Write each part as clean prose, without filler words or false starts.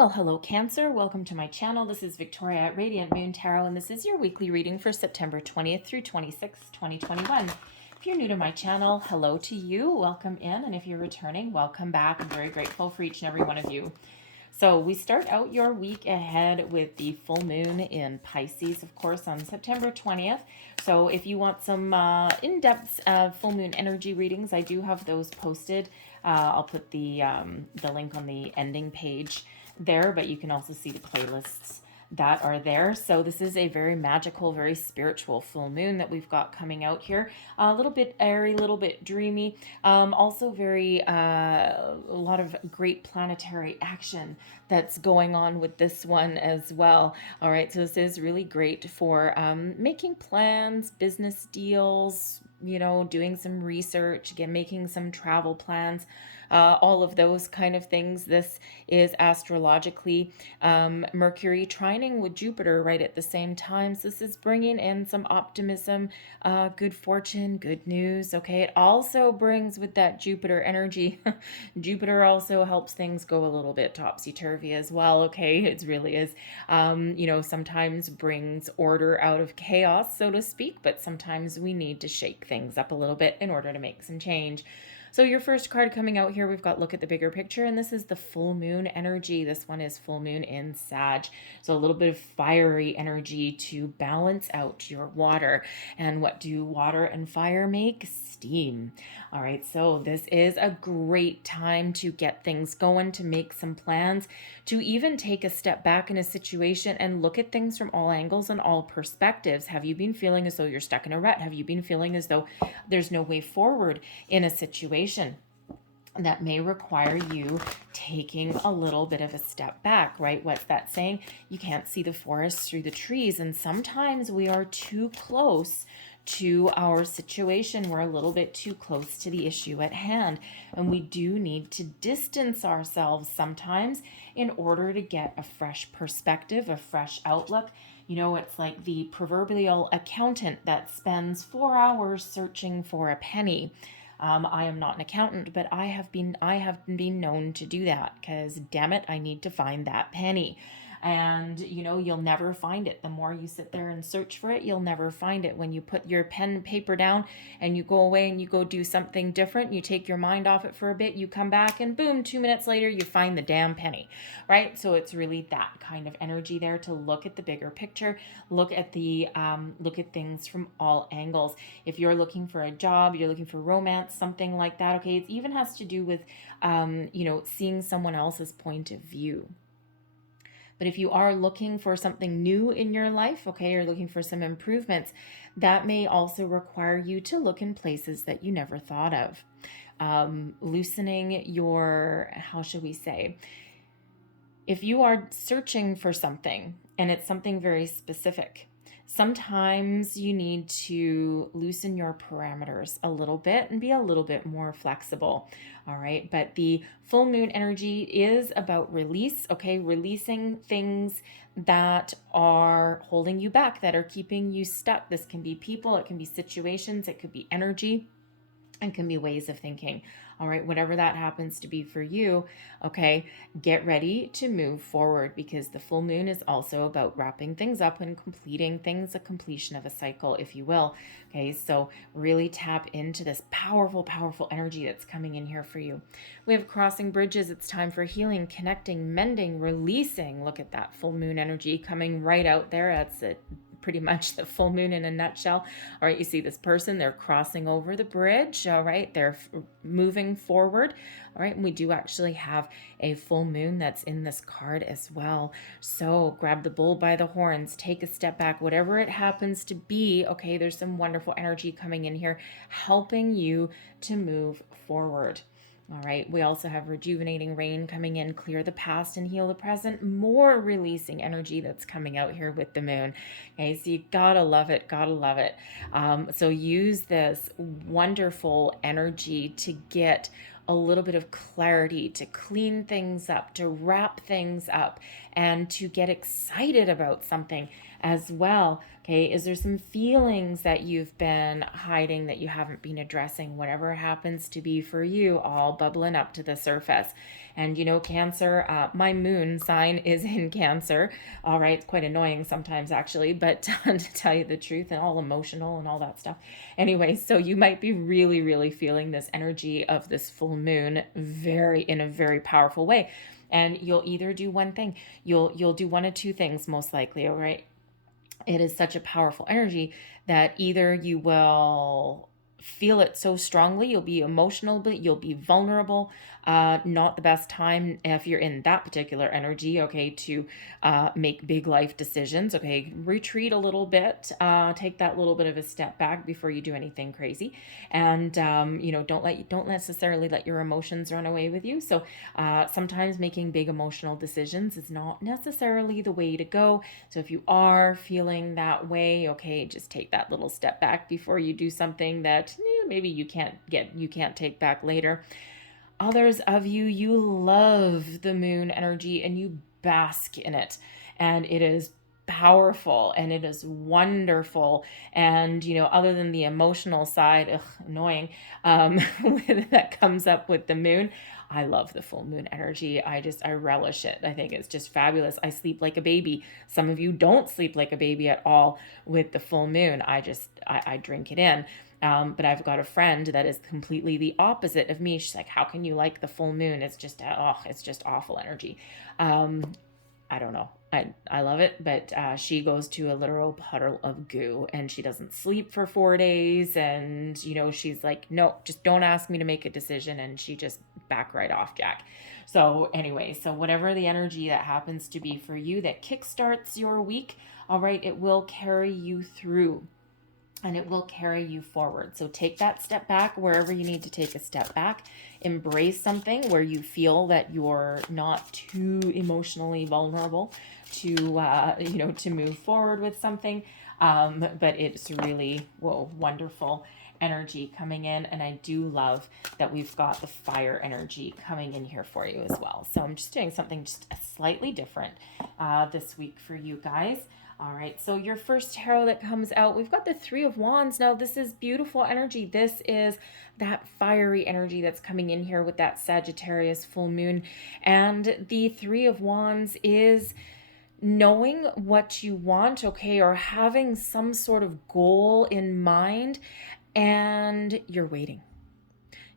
Well, hello Cancer, welcome to my channel. This is Victoria at Radiant Moon Tarot, and this is your weekly reading for September 20th through 26th, 2021. If you're new to my channel, hello to you, welcome in, and if you're returning, welcome back. I'm very grateful for each and every one of you. So we start out your week ahead with the full moon in Pisces, of course, on September 20th. So if you want some in-depth full moon energy readings, I do have those posted. I'll put the link on the ending page there, but you can also see the playlists that are there. So this is a very magical, very spiritual full moon that we've got coming out here. A little bit airy, a little bit dreamy. Also very, a lot of great planetary action that's going on with this one as well. All right, so this is really great for making plans, business deals, doing some research, again, making some travel plans, all of those kind of things. This is astrologically Mercury trining with Jupiter right at the same time. So this is bringing in some optimism, good fortune, good news. Okay, it also brings with that Jupiter energy. Jupiter also helps things go a little bit topsy-turvy as well. Okay, it really is, sometimes brings order out of chaos, so to speak, but sometimes we need to shake things up a little bit in order to make some change. So your first card coming out here, we've got look at the bigger picture, and this is the full moon energy. This one is full moon in Sag. So a little bit of fiery energy to balance out your water. And what do water and fire make? Steam. All right, so this is a great time to get things going, to make some plans, to even take a step back in a situation and look at things from all angles and all perspectives. Have you been feeling as though you're stuck in a rut? Have you been feeling as though there's no way forward in a situation? That may require you taking a little bit of a step back, right? What's that saying? You can't see the forest through the trees. And sometimes we are too close to our situation. We're a little bit too close to the issue at hand. And we do need to distance ourselves sometimes in order to get a fresh perspective, a fresh outlook. It's like the proverbial accountant that spends 4 hours searching for a penny. I am not an accountant, but I have been known to do that because, damn it, I need to find that penny. And, you'll never find it. The more you sit there and search for it, you'll never find it. When you put your pen and paper down and you go away and you go do something different, you take your mind off it for a bit, you come back and boom, 2 minutes later, you find the damn penny, right? So it's really that kind of energy there to look at the bigger picture, look at things from all angles. If you're looking for a job, you're looking for romance, something like that, okay, it even has to do with, seeing someone else's point of view. But if you are looking for something new in your life, okay, you're looking for some improvements, that may also require you to look in places that you never thought of. Loosening your, how should we say, if you are searching for something and it's something very specific, sometimes you need to loosen your parameters a little bit and be a little bit more flexible. All right. But the full moon energy is about release. Okay. Releasing things that are holding you back, that are keeping you stuck. This can be people, it can be situations, it could be energy, and can be ways of thinking. All right, whatever that happens to be for you, okay, get ready to move forward, because the full moon is also about wrapping things up and completing things, a completion of a cycle, if you will. Okay, so really tap into this powerful, powerful energy that's coming in here for you. We have crossing bridges. It's time for healing, connecting, mending, releasing. Look at that full moon energy coming right out there. That's it. Pretty much the full moon in a nutshell. All right, you see this person, they're crossing over the bridge. All right, they're moving forward. All right, and we do actually have a full moon that's in this card as well. So grab the bull by the horns, take a step back, whatever it happens to be. Okay, there's some wonderful energy coming in here, helping you to move forward. All right, we also have rejuvenating rain coming in, clear the past and heal the present, more releasing energy that's coming out here with the moon. Okay, so you gotta love it, gotta love it. So use this wonderful energy to get a little bit of clarity, to clean things up, to wrap things up, and to get excited about something as well. Okay, is there some feelings that you've been hiding that you haven't been addressing? Whatever happens to be for you, all bubbling up to the surface. And you know, Cancer, my moon sign is in Cancer. All right, it's quite annoying sometimes actually, but to tell you the truth, and all emotional and all that stuff. Anyway, so you might be really, really feeling this energy of this full moon in a very powerful way. And you'll either do one thing, you'll do one of two things most likely, all right? It is such a powerful energy that either you will feel it so strongly, you'll be emotional, but you'll be vulnerable. Not the best time if you're in that particular energy, okay, to make big life decisions. Okay, retreat a little bit, take that little bit of a step back before you do anything crazy, and don't necessarily let your emotions run away with you. So sometimes making big emotional decisions is not necessarily the way to go. So if you are feeling that way, okay, just take that little step back before you do something that maybe you can't take back later. Others of you, you love the moon energy and you bask in it, and it is powerful and it is wonderful. And other than the emotional side, annoying, that comes up with the moon, I love the full moon energy. I relish it. I think it's just fabulous. I sleep like a baby. Some of you don't sleep like a baby at all with the full moon. I drink it in. But I've got a friend that is completely the opposite of me. She's like, how can you like the full moon? It's just awful energy. I don't know. I love it, but she goes to a literal puddle of goo and she doesn't sleep for 4 days. And, she's like, no, just don't ask me to make a decision. And she just back right off, Jack. So anyway, so whatever the energy that happens to be for you that kickstarts your week, all right, it will carry you through. And it will carry you forward. So take that step back wherever you need to take a step back. Embrace something where you feel that you're not too emotionally vulnerable to move forward with something. But it's really wonderful energy coming in. And I do love that we've got the fire energy coming in here for you as well. So I'm just doing something just slightly different this week for you guys. All right, so your first tarot that comes out, we've got the Three of Wands. Now, this is beautiful energy. This is that fiery energy that's coming in here with that Sagittarius full moon. And the Three of Wands is knowing what you want, okay, or having some sort of goal in mind, and you're waiting.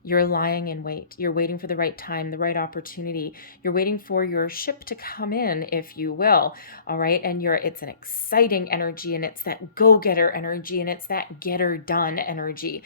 You're lying in wait. You're waiting for the right time, the right opportunity. You're waiting for your ship to come in, if you will. All right. And it's an exciting energy, and it's that go-getter energy, and it's that getter done energy.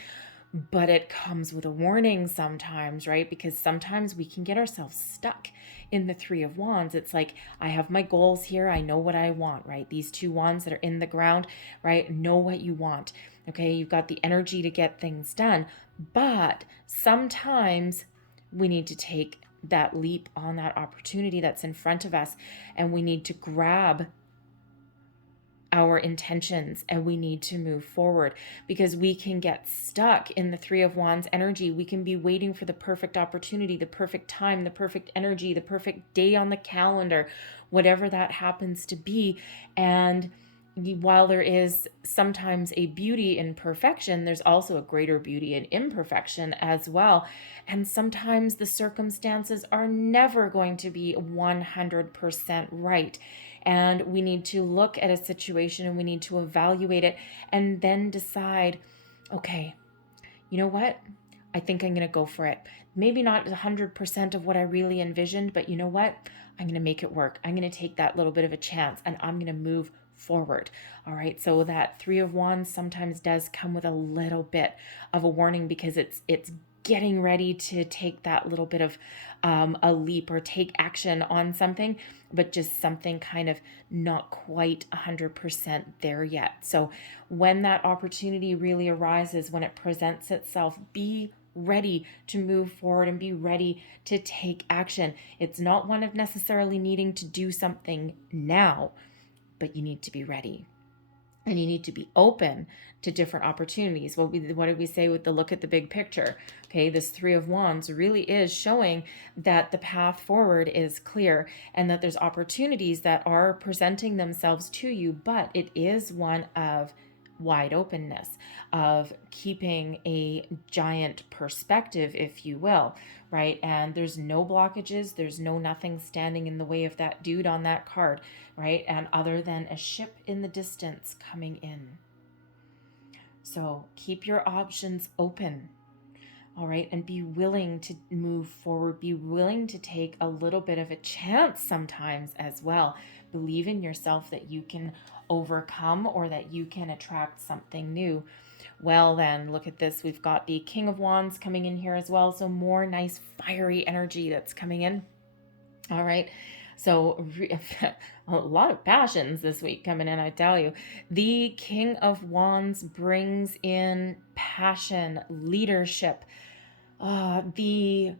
But it comes with a warning sometimes, right? Because sometimes we can get ourselves stuck in the Three of Wands. It's like, I have my goals here. I know what I want, right? These two wands that are in the ground, right? Know what you want. Okay. You've got the energy to get things done. But sometimes we need to take that leap on that opportunity that's in front of us, and we need to grab our intentions and we need to move forward, because we can get stuck in the Three of Wands energy. We can be waiting for the perfect opportunity, the perfect time, the perfect energy, the perfect day on the calendar, whatever that happens to be. And while there is sometimes a beauty in perfection, there's also a greater beauty in imperfection as well. And sometimes the circumstances are never going to be 100% right. And we need to look at a situation and we need to evaluate it and then decide, okay, you know what? I think I'm going to go for it. Maybe not 100% of what I really envisioned, but you know what? I'm going to make it work. I'm going to take that little bit of a chance and I'm going to move forward. All right. So that Three of Wands sometimes does come with a little bit of a warning, because it's getting ready to take that little bit of a leap or take action on something, but just something kind of not quite 100% there yet. So when that opportunity really arises, when it presents itself, be ready to move forward and be ready to take action. It's not one of necessarily needing to do something now, but you need to be ready. And you need to be open to different opportunities. What did we say with the look at the big picture? Okay, this Three of Wands really is showing that the path forward is clear and that there's opportunities that are presenting themselves to you, but it is one of wide openness, of keeping a giant perspective, if you will, right? And there's no blockages, there's nothing standing in the way of that dude on that card, right? And other than a ship in the distance coming in. So keep your options open, all right? And be willing to move forward. Be willing to take a little bit of a chance sometimes as well. Believe in yourself that you can overcome or that you can attract something new. Well, then look at this. We've got the King of Wands coming in here as well. So more nice fiery energy that's coming in. All right. So a lot of passions this week coming in, I tell you. The King of Wands brings in passion, leadership, the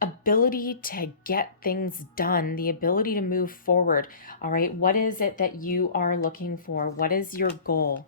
ability to get things done, the ability to move forward. All right. What is it that you are looking for? What is your goal?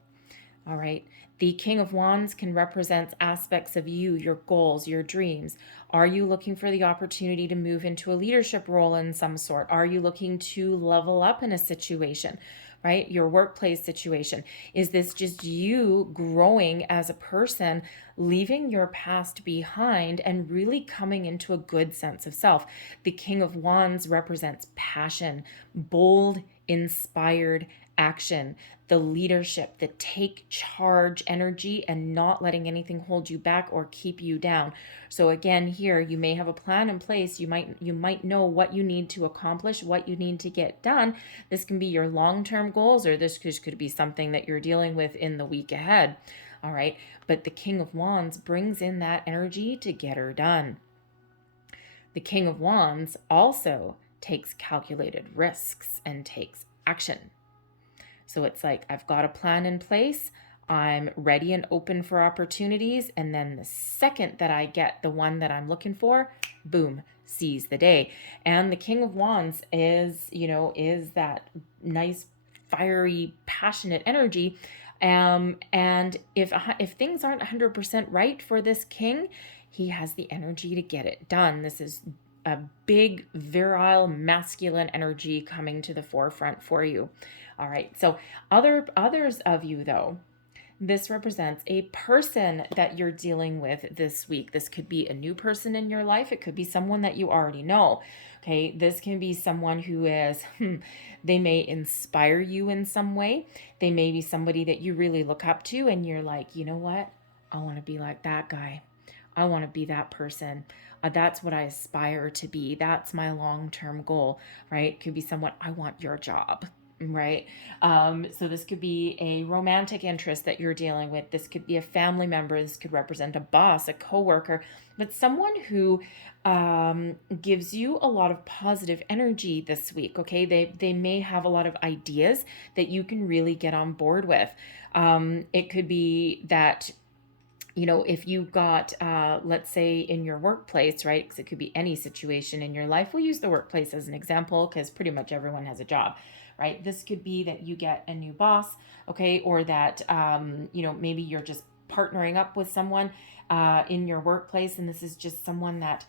All right. The King of Wands can represent aspects of you, your goals, your dreams. Are you looking for the opportunity to move into a leadership role in some sort? Are you looking to level up in a situation, right? Your workplace situation. Is this just you growing as a person, leaving your past behind and really coming into a good sense of self? The King of Wands represents passion, bold, inspired action, the leadership, the take charge energy, and not letting anything hold you back or keep you down. So again, here you may have a plan in place. You might know what you need to accomplish, what you need to get done. This can be your long-term goals, or this could be something that you're dealing with in the week ahead. All right. But the King of Wands brings in that energy to get her done. The King of Wands also takes calculated risks and takes action. So it's like, I've got a plan in place. I'm ready and open for opportunities. And then the second that I get the one that I'm looking for, boom, seize the day. And the King of Wands is that nice, fiery, passionate energy. And if things aren't 100% right for this king, he has the energy to get it done. This is a big, virile, masculine energy coming to the forefront for you. All right. So others of you, though, this represents a person that you're dealing with this week. This could be a new person in your life. It could be someone that you already know. Okay. This can be someone who is, they may inspire you in some way. They may be somebody that you really look up to and you're like, you know what? I want to be like that guy. I want to be that person. That's what I aspire to be. That's my long-term goal, right? It could be someone, I want your job, right? So this could be a romantic interest that you're dealing with. This could be a family member. This could represent a boss, a coworker, but someone who gives you a lot of positive energy this week, okay? They may have a lot of ideas that you can really get on board with. It could be that if you got, let's say in your workplace, right? Because it could be any situation in your life. We'll use the workplace as an example because pretty much everyone has a job, right? This could be that you get a new boss, okay? Or that, maybe you're just partnering up with someone in your workplace. And this is just someone that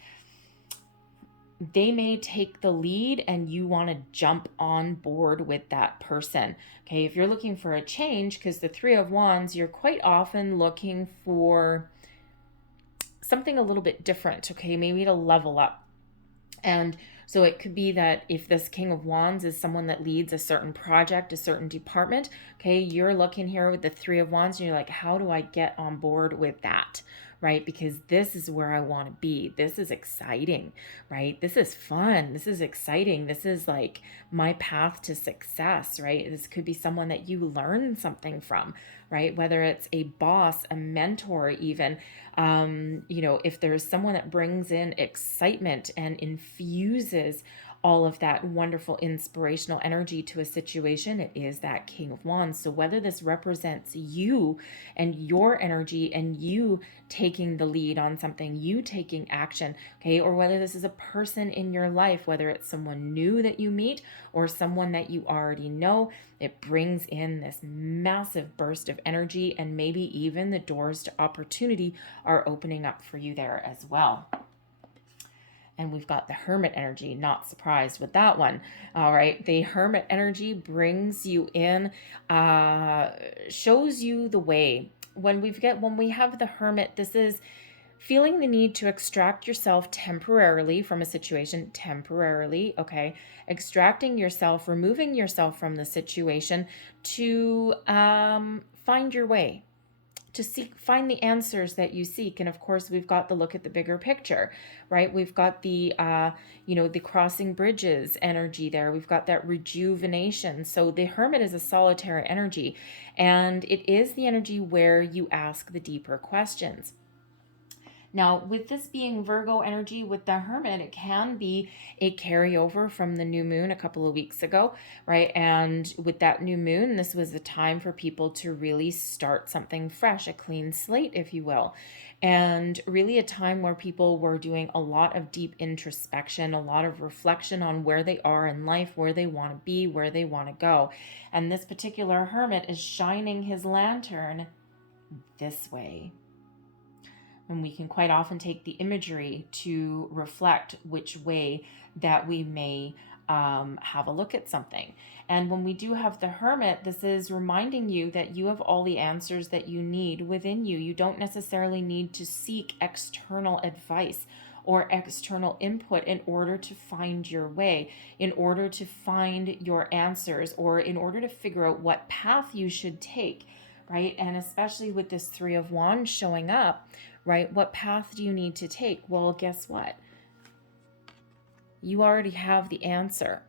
they may take the lead and you want to jump on board with that person. Okay, if you're looking for a change, because the Three of Wands, you're quite often looking for something a little bit different, okay, maybe to level up. And so it could be that if this King of Wands is someone that leads a certain project, a certain department, okay, you're looking here with the Three of Wands and you're like, how do I get on board with that? Right? Because this is where I want to be. This is exciting, right? This is fun. This is exciting. This is like my path to success, right? This could be someone that you learn something from, right? Whether it's a boss, a mentor, even, if there's someone that brings in excitement and infuses all of that wonderful inspirational energy to a situation, it is that King of Wands. So whether this represents you and your energy and you taking the lead on something, you taking action, okay, or whether this is a person in your life, whether it's someone new that you meet or someone that you already know, it brings in this massive burst of energy, and maybe even the doors to opportunity are opening up for you there as well. And we've got the Hermit Energy, not surprised with that one. All right, the Hermit Energy brings you in, shows you the way. When we have the Hermit, this is feeling the need to extract yourself temporarily from a situation, temporarily, okay? Extracting yourself, removing yourself from the situation to find your way, to find the answers that you seek. And of course, we've got the look at the bigger picture, right? We've got the, the crossing bridges energy there. We've got that rejuvenation. So the Hermit is a solitary energy, and it is the energy where you ask the deeper questions. Now, with this being Virgo energy with the Hermit, it can be a carryover from the new moon a couple of weeks ago, right? And with that new moon, this was a time for people to really start something fresh, a clean slate, if you will. And really a time where people were doing a lot of deep introspection, a lot of reflection on where they are in life, where they want to be, where they want to go. And this particular Hermit is shining his lantern this way. And we can quite often take the imagery to reflect which way that we may have a look at something. And when we do have the Hermit, this is reminding you that you have all the answers that you need within you. You don't necessarily need to seek external advice or external input in order to find your way, in order to find your answers, or in order to figure out what path you should take, right? And especially with this Three of Wands showing up, right? What path do you need to take? Well, guess what? You already have the answer.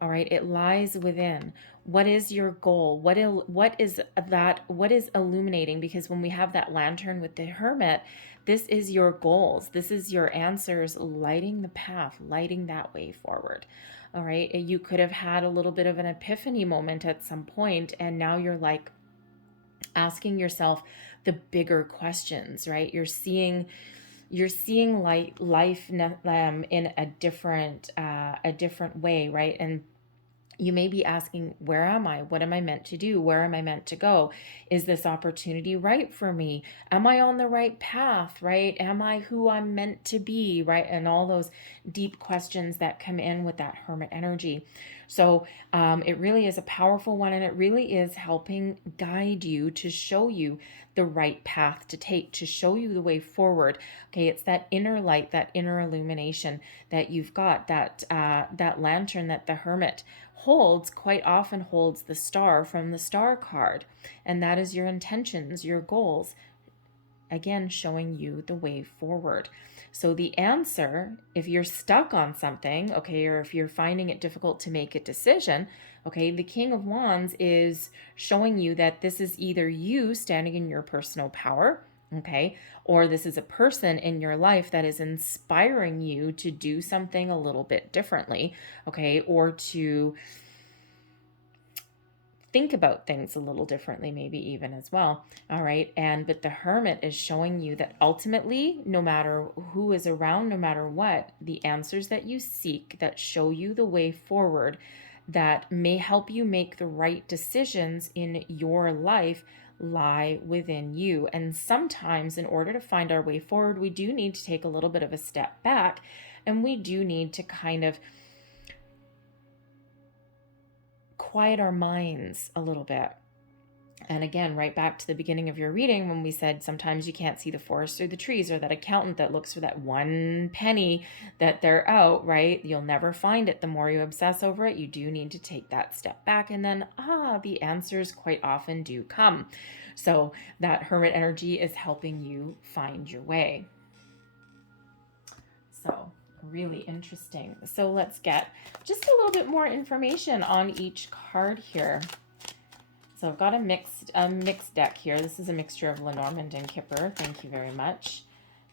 All right, it lies within. What is your goal? What is that? What is illuminating? Because when we have that lantern with the Hermit, this is your goals. This is your answers, lighting the path, lighting that way forward. All right, you could have had a little bit of an epiphany moment at some point, and now you're like asking yourself the bigger questions, right? You're seeing life in a different way, right? And you may be asking, where am I? What am I meant to do? Where am I meant to go? Is this opportunity right for me? Am I on the right path, right? Am I who I'm meant to be, right? And all those deep questions that come in with that Hermit energy. So it really is a powerful one, and it really is helping guide you to show you the right path to take, to show you the way forward. Okay, it's that inner light, that inner illumination that you've got, that lantern that the Hermit quite often holds the star from the star card. And that is your intentions, your goals, again, showing you the way forward. So the answer, if you're stuck on something, okay, or if you're finding it difficult to make a decision, okay, the King of Wands is showing you that this is either you standing in your personal power, okay, or this is a person in your life that is inspiring you to do something a little bit differently, okay, or to think about things a little differently, maybe even as well. All right. But the Hermit is showing you that ultimately, no matter who is around, no matter what, the answers that you seek that show you the way forward, that may help you make the right decisions in your life, lie within you. And sometimes in order to find our way forward, we do need to take a little bit of a step back, and we do need to kind of quiet our minds a little bit. And again, right back to the beginning of your reading when we said sometimes you can't see the forest through the trees, or that accountant that looks for that one penny that they're out, right? You'll never find it. The more you obsess over it, you do need to take that step back, and then the answers quite often do come. So that Hermit energy is helping you find your way. So really interesting. So let's get just a little bit more information on each card here. So I've got a mixed deck here. This is a mixture of Lenormand and Kipper. Thank you very much.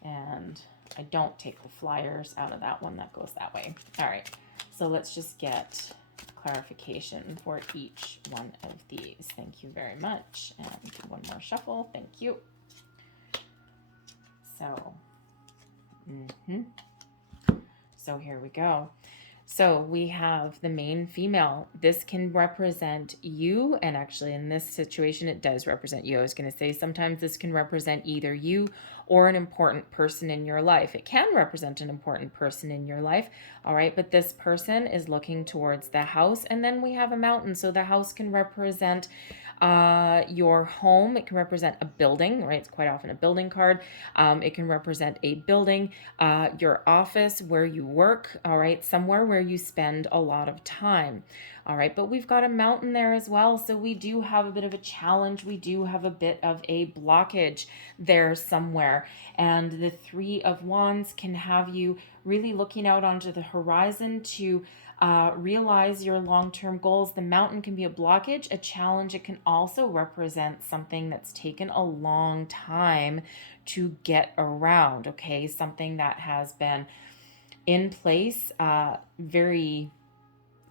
And I don't take the flyers out of that one. That goes that way. All right. So let's just get clarification for each one of these. Thank you very much. And do one more shuffle. Thank you. So, so here we go. So we have the main female. This can represent you, and actually in this situation it does represent you. I was going to say sometimes this can represent either you or an important person in your life. It can represent an important person in your life, all right? But this person is looking towards the house, and then we have a mountain. So the house can represent your home. It can represent a building, right? It's quite often a building card. It can represent a building, your office, where you work, all right? Somewhere where you spend a lot of time, all right? But we've got a mountain there as well. So we do have a bit of a challenge. We do have a bit of a blockage there somewhere. And the Three of Wands can have you really looking out onto the horizon to realize your long-term goals. The mountain can be a blockage, a challenge. It can also represent something that's taken a long time to get around, okay? Something that has been in place, very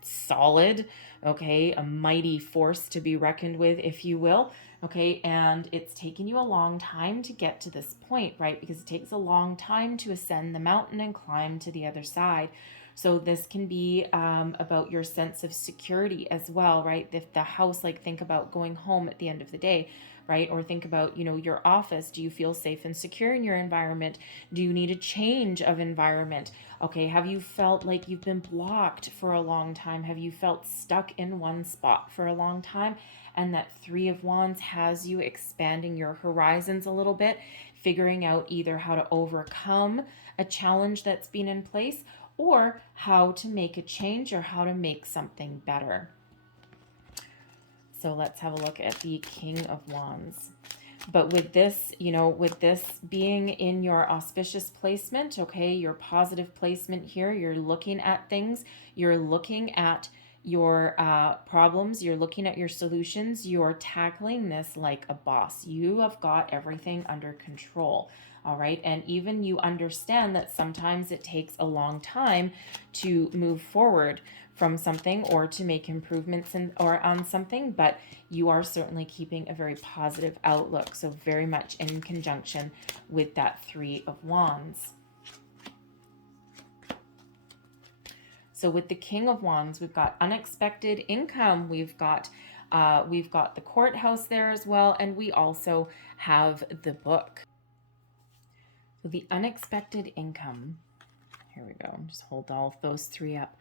solid, okay? A mighty force to be reckoned with, if you will, okay? And it's taken you a long time to get to this point, right? Because it takes a long time to ascend the mountain and climb to the other side. So this can be about your sense of security as well, right? If the house, like think about going home at the end of the day, right? Or think about, your office. Do you feel safe and secure in your environment? Do you need a change of environment? Okay, have you felt like you've been blocked for a long time? Have you felt stuck in one spot for a long time? And that Three of Wands has you expanding your horizons a little bit, figuring out either how to overcome a challenge that's been in place, or how to make a change, or how to make something better. So let's have a look at the King of Wands. But with this, with this being in your auspicious placement, okay, your positive placement here, you're looking at things, you're looking at your problems, you're looking at your solutions, you're tackling this like a boss. You have got everything under control. All right. And even you understand that sometimes it takes a long time to move forward from something or to make improvements or on something, but you are certainly keeping a very positive outlook. So very much in conjunction with that Three of Wands. So with the King of Wands, we've got unexpected income. We've got the courthouse there as well. And we also have the book. So the unexpected income, here we go, just hold all of those three up.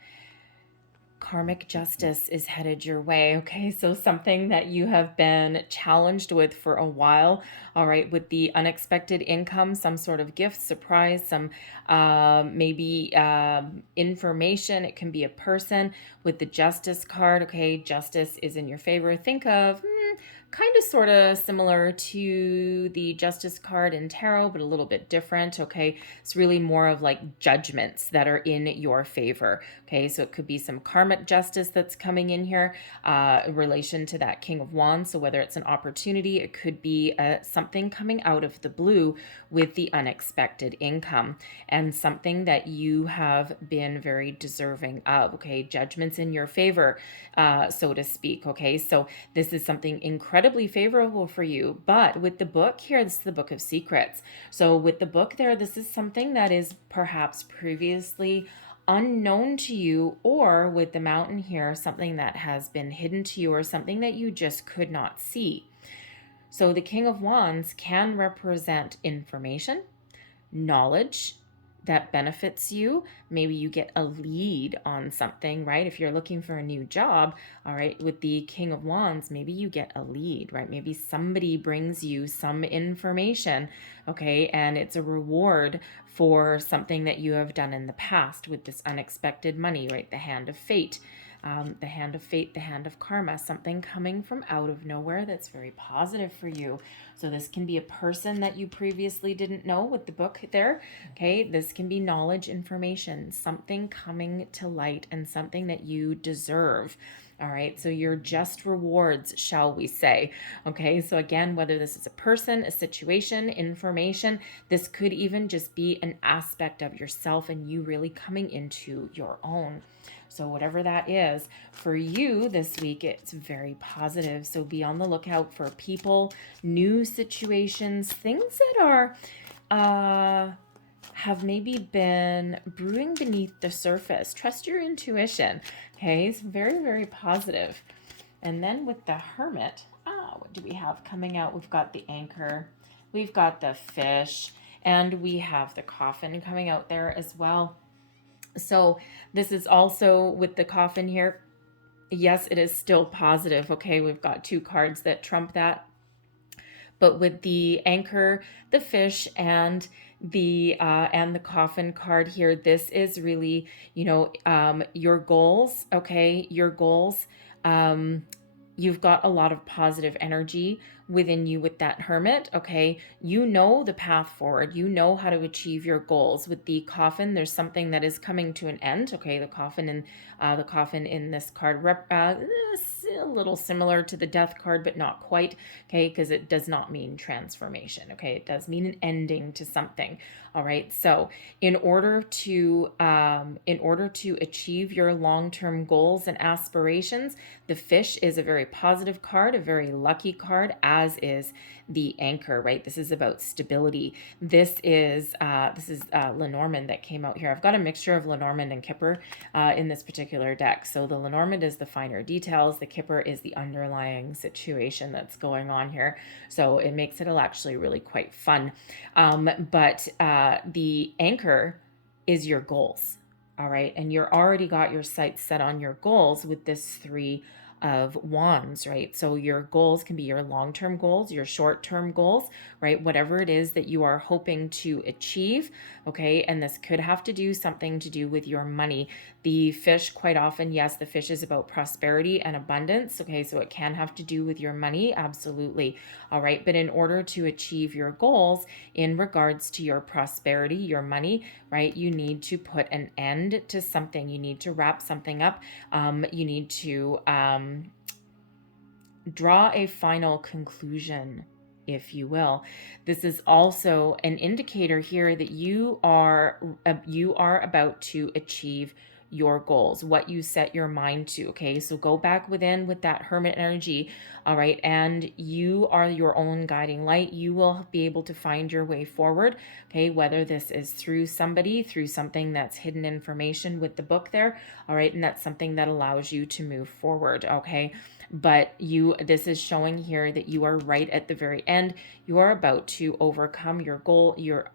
Karmic justice is headed your way, okay? So something that you have been challenged with for a while, all right? With the unexpected income, some sort of gift, surprise, some maybe information. It can be a person. With the Justice card, okay? Justice is in your favor. Think of kind of sort of similar to the Justice card in tarot, but a little bit different, okay? It's really more of like judgments that are in your favor, okay? So it could be some karmic justice that's coming in here in relation to that King of Wands. So whether it's an opportunity, it could be something coming out of the blue with the unexpected income, and something that you have been very deserving of, okay? Judgments in your favor, so to speak, okay? So this is something incredibly favorable for you. But with the book here, this is the Book of Secrets. So with the book there, this is something that is perhaps previously unknown to you, or with the mountain here, something that has been hidden to you, or something that you just could not see. So the King of Wands can represent information, knowledge that benefits you. Maybe you get a lead on something, right? If you're looking for a new job, all right, with the King of Wands, maybe you get a lead, right? Maybe somebody brings you some information, okay, and it's a reward for something that you have done in the past with this unexpected money, right? The hand of fate. The hand of fate, the hand of karma, something coming from out of nowhere that's very positive for you. So this can be a person that you previously didn't know with the book there, okay? This can be knowledge, information, revelation, something coming to light, and something that you deserve. All right, so your just rewards, shall we say. Okay, so again, whether this is a person, a situation, information, this could even just be an aspect of yourself and you really coming into your own. So whatever that is for you this week, it's very positive. So be on the lookout for people, new situations, things that are have maybe been brewing beneath the surface. Trust your intuition. Okay, it's very, very positive. And then with the Hermit, what do we have coming out? We've got the Anchor, we've got the Fish, and we have the Coffin coming out there as well. So this is also with the Coffin here. Yes, it is still positive. Okay, we've got 2 cards that trump that. But with the Anchor, the Fish, and the Coffin card here, this is really, your goals. Okay, your goals. You've got a lot of positive energy within you with that Hermit. Okay, you know the path forward, you know how to achieve your goals. With the Coffin, there's something that is coming to an end. Okay, the coffin in this card a little similar to the Death card, but not quite. Okay, because it does not mean transformation. Okay, it does mean an ending to something. All right, so in order to achieve your long-term goals and aspirations, the Fish is a very positive card, a very lucky card, as is the Anchor, right? This is about stability. This is Lenormand that came out here. I've got a mixture of Lenormand and Kipper in this particular deck. So the Lenormand is the finer details. The Kipper is the underlying situation that's going on here. So it makes it actually really quite fun. But the Anchor is your goals. All right. And you're already got your sights set on your goals with this 3 of Wands, right? So your goals can be your long-term goals, your short-term goals, right? Whatever it is that you are hoping to achieve, okay? And this could have to do something to do with your money. The Fish, quite often, yes, the Fish is about prosperity and abundance, okay? So it can have to do with your money, absolutely. All right, but in order to achieve your goals in regards to your prosperity, your money, right, you need to put an end to something. You need to wrap something up. You need to draw a final conclusion, if you will. This is also an indicator here that you are about to achieve your goals, what you set your mind to. Okay, so go back within with that Hermit energy. All right, and you are your own guiding light. You will be able to find your way forward. Okay, whether this is through somebody, through something that's hidden information with the book there. All right, and that's something that allows you to move forward. Okay, but this is showing here that you are right at the very end. You are about to overcome your goal. You're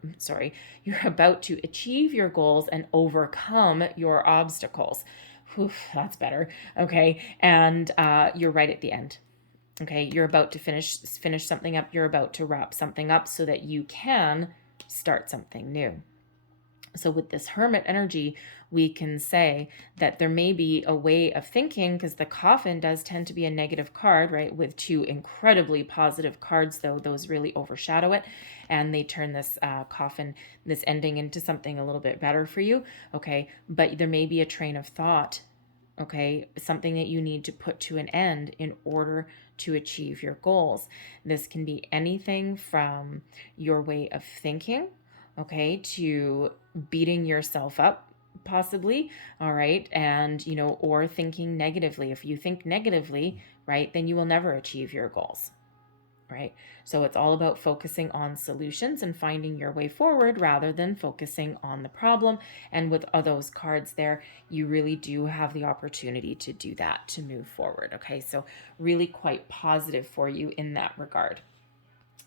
about to achieve your goals and overcome your obstacles. Whew, that's better. Okay, and you're right at the end. Okay, you're about to finish something up. You're about to wrap something up so that you can start something new. So with this Hermit energy, we can say that there may be a way of thinking, because the Coffin does tend to be a negative card, right? With 2 incredibly positive cards, though, those really overshadow it. And they turn this Coffin, this ending, into something a little bit better for you. Okay, but there may be a train of thought, okay? Something that you need to put to an end in order to achieve your goals. This can be anything from your way of thinking, okay, to beating yourself up, possibly, all right, and, or thinking negatively. If you think negatively, right, then you will never achieve your goals, right? So it's all about focusing on solutions and finding your way forward rather than focusing on the problem. And with those cards there, you really do have the opportunity to do that, to move forward, okay? So really quite positive for you in that regard.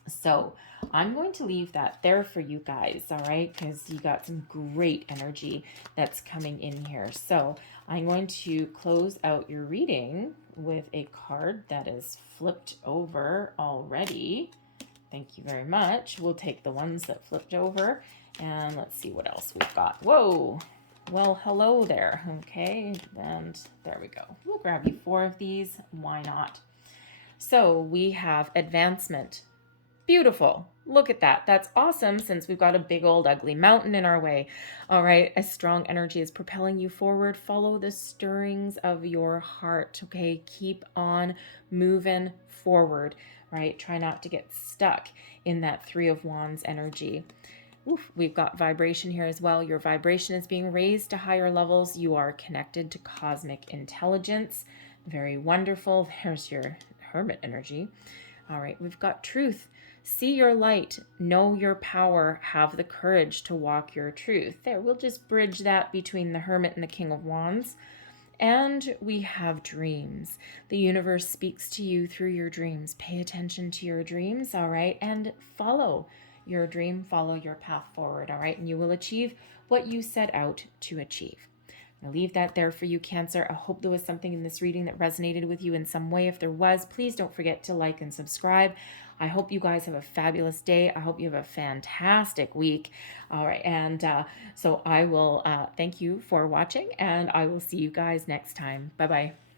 So I'm going to leave that there for you guys, all right, because you got some great energy that's coming in here. So I'm going to close out your reading with a card that is flipped over already. Thank you very much. We'll take the ones that flipped over, and let's see what else we've got. Whoa. Well, hello there. Okay, and there we go. We'll grab you 4 of these. Why not? So we have advancement, Beautiful. Look at that. That's awesome since we've got a big old ugly mountain in our way. All right. A strong energy is propelling you forward. Follow the stirrings of your heart. Okay. Keep on moving forward, right? Try not to get stuck in that Three of Wands energy. Oof, we've got vibration here as well. Your vibration is being raised to higher levels. You are connected to cosmic intelligence. Very wonderful. There's your Hermit energy. All right, we've got truth. See your light, know your power, have the courage to walk your truth. There, we'll just bridge that between the Hermit and the King of Wands. And we have dreams. The universe speaks to you through your dreams. Pay attention to your dreams, all right? And follow your dream, follow your path forward, all right? And you will achieve what you set out to achieve. I'll leave that there for you, Cancer. I hope there was something in this reading that resonated with you in some way. If there was, please don't forget to like and subscribe. I hope you guys have a fabulous day. I hope you have a fantastic week. All right, and so I will thank you for watching, and I will see you guys next time. Bye-bye.